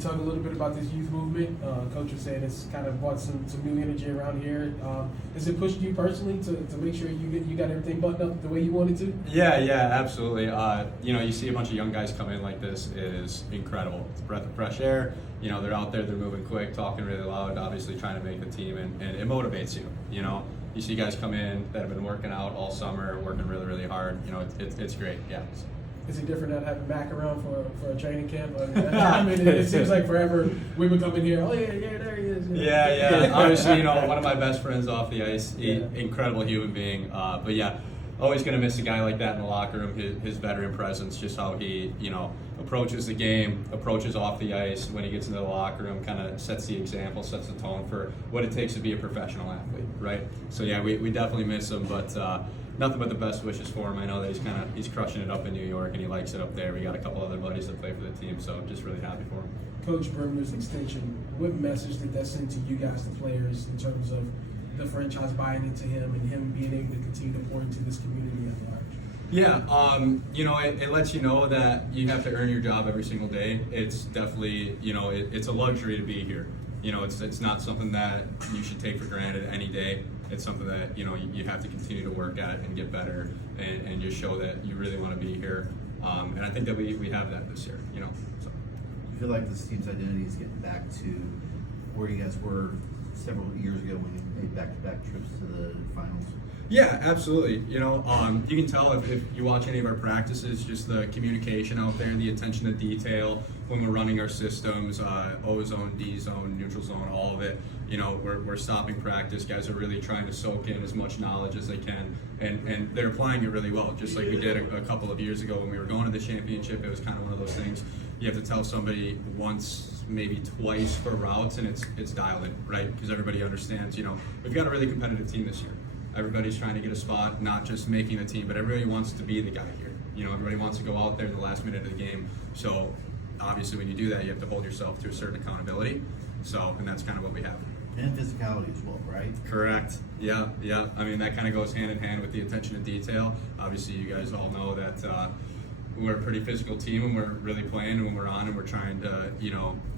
talk a little bit about this youth movement? Coach was saying it's kind of brought some new energy around here. Has it pushed you personally to make sure you got everything buttoned up the way you wanted to? Yeah, absolutely. You see a bunch of young guys come in like this, it is incredible. It's a breath of fresh air. They're out there, they're moving quick, talking really loud, obviously trying to make the team, and it motivates you. You see guys come in that have been working out all summer, working really, really hard. It's great. Yeah. Is it different not having Mac around for a training camp? I mean, it seems like forever we would come in here. Oh yeah, there he is. Yeah. Obviously, one of my best friends off the ice, incredible human being. But yeah, always gonna miss a guy like that in the locker room. His veteran presence, just how he approaches the game, approaches off the ice when he gets into the locker room, kind of sets the example, sets the tone for what it takes to be a professional athlete, right? So yeah, we definitely miss him, but. Nothing but the best wishes for him. I know that he's crushing it up in New York and he likes it up there. We got a couple other buddies that play for the team, so just really happy for him. Coach Bermer's extension, what message did that send to you guys, the players, in terms of the franchise buying into him and him being able to continue to pour into this community at large? Yeah, it lets you know that you have to earn your job every single day. It's definitely, it's a luxury to be here. It's not something that you should take for granted any day. It's something that, you have to continue to work at and get better and just show that you really want to be here. And I think that we have that this year, so. You feel like this team's identity is getting back to where you guys were several years ago when you made back-to-back trips to the finals? Yeah, absolutely. You can tell if you watch any of our practices, just the communication out there, the attention to detail when we're running our systems, O zone, D zone, neutral zone, all of it. We're stopping practice. Guys are really trying to soak in as much knowledge as they can, and they're applying it really well, just like we did a couple of years ago when we were going to the championship. It was kind of one of those things you have to tell somebody once, maybe twice for routes, and it's dialed in, right? Because everybody understands, we've got a really competitive team this year. Everybody's trying to get a spot, not just making the team, but everybody wants to be the guy here. Everybody wants to go out there in the last minute of the game. So obviously when you do that, you have to hold yourself to a certain accountability. And that's kind of what we have. And physicality as well, right? Correct. Yeah. I mean, that kind of goes hand in hand with the attention to detail. Obviously, you guys all know that we're a pretty physical team and we're really playing, and when we're on and we're trying to,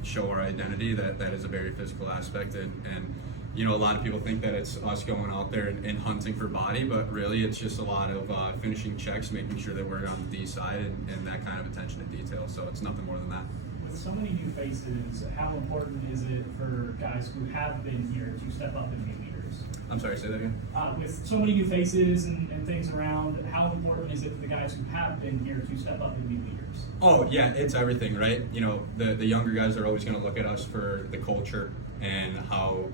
show our identity, that is a very physical aspect. And a lot of people think that it's us going out there and hunting for body, but really it's just a lot of finishing checks, making sure that we're on the D side and that kind of attention to detail. So it's nothing more than that. With so many new faces, how important is it for guys who have been here to step up and be leaders? I'm sorry, say that again? With so many new faces and things around, how important is it for the guys who have been here to step up and be leaders? Oh, yeah, it's everything, right? The younger guys are always going to look at us for the culture and how,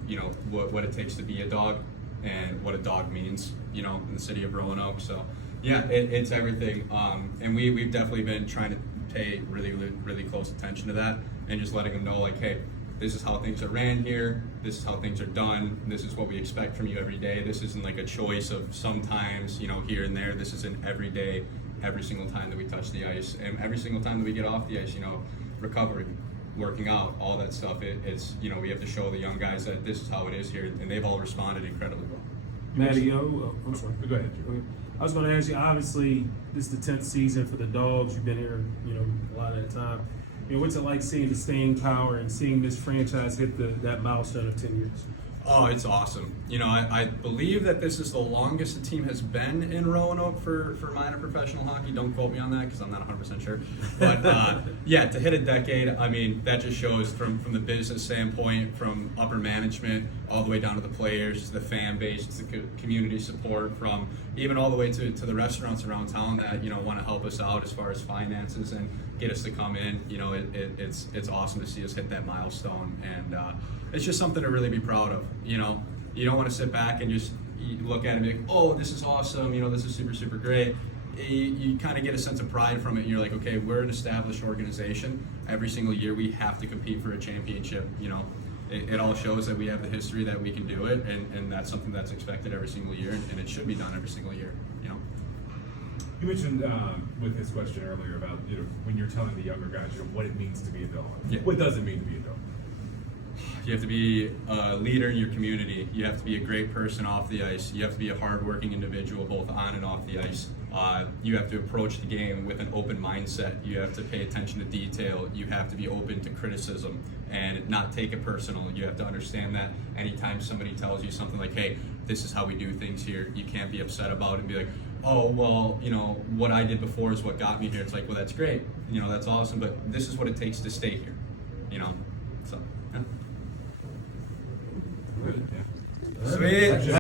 what it takes to be a dog and what a dog means, in the city of Roanoke. So, yeah, it's everything. And we've definitely been trying to pay really, really close attention to that and just letting them know, like, hey, this is how things are ran here, this is how things are done, this is what we expect from you every day. This isn't like a choice of sometimes, here and there. This is an every day, every single time that we touch the ice, and every single time that we get off the ice, recovery, working out, all that stuff. It's we have to show the young guys that this is how it is here, and they've all responded incredibly well. Matty, I'm sorry. Go ahead. I was going to ask you, obviously, this is the 10th season for the Dogs. You've been here, a lot of the time. What's it like seeing the staying power and seeing this franchise hit that milestone of 10 years? Oh, it's awesome. I believe that this is the longest the team has been in Roanoke for minor professional hockey. Don't quote me on that because I'm not 100% sure. But yeah, to hit a decade, I mean, that just shows from the business standpoint, from upper management all the way down to the players, to the fan base, to the community support, from even all the way to the restaurants around town that want to help us out as far as finances and get us to come in. It's awesome to see us hit that milestone, and it's just something to really be proud of. You don't want to sit back and just look at it and be like, oh, this is awesome, this is super, super great. You kind of get a sense of pride from it, and you're like, okay, we're an established organization. Every single year we have to compete for a championship. It all shows that we have the history that we can do it, and that's something that's expected every single year, and it should be done every single year. You mentioned with his question earlier about when you're telling the younger guys what it means to be a dog. Yeah. What does it mean to be a dog? You have to be a leader in your community. You have to be a great person off the ice. You have to be a hardworking individual both on and off the ice. You have to approach the game with an open mindset. You have to pay attention to detail. You have to be open to criticism and not take it personal. You have to understand that anytime somebody tells you something like, hey, this is how we do things here, you can't be upset about it and be like, oh, well, you know, what I did before is what got me here. It's like, well, that's great. You know, that's awesome, but this is what it takes to stay here, you know? So, yeah. Good, yeah. Sweet.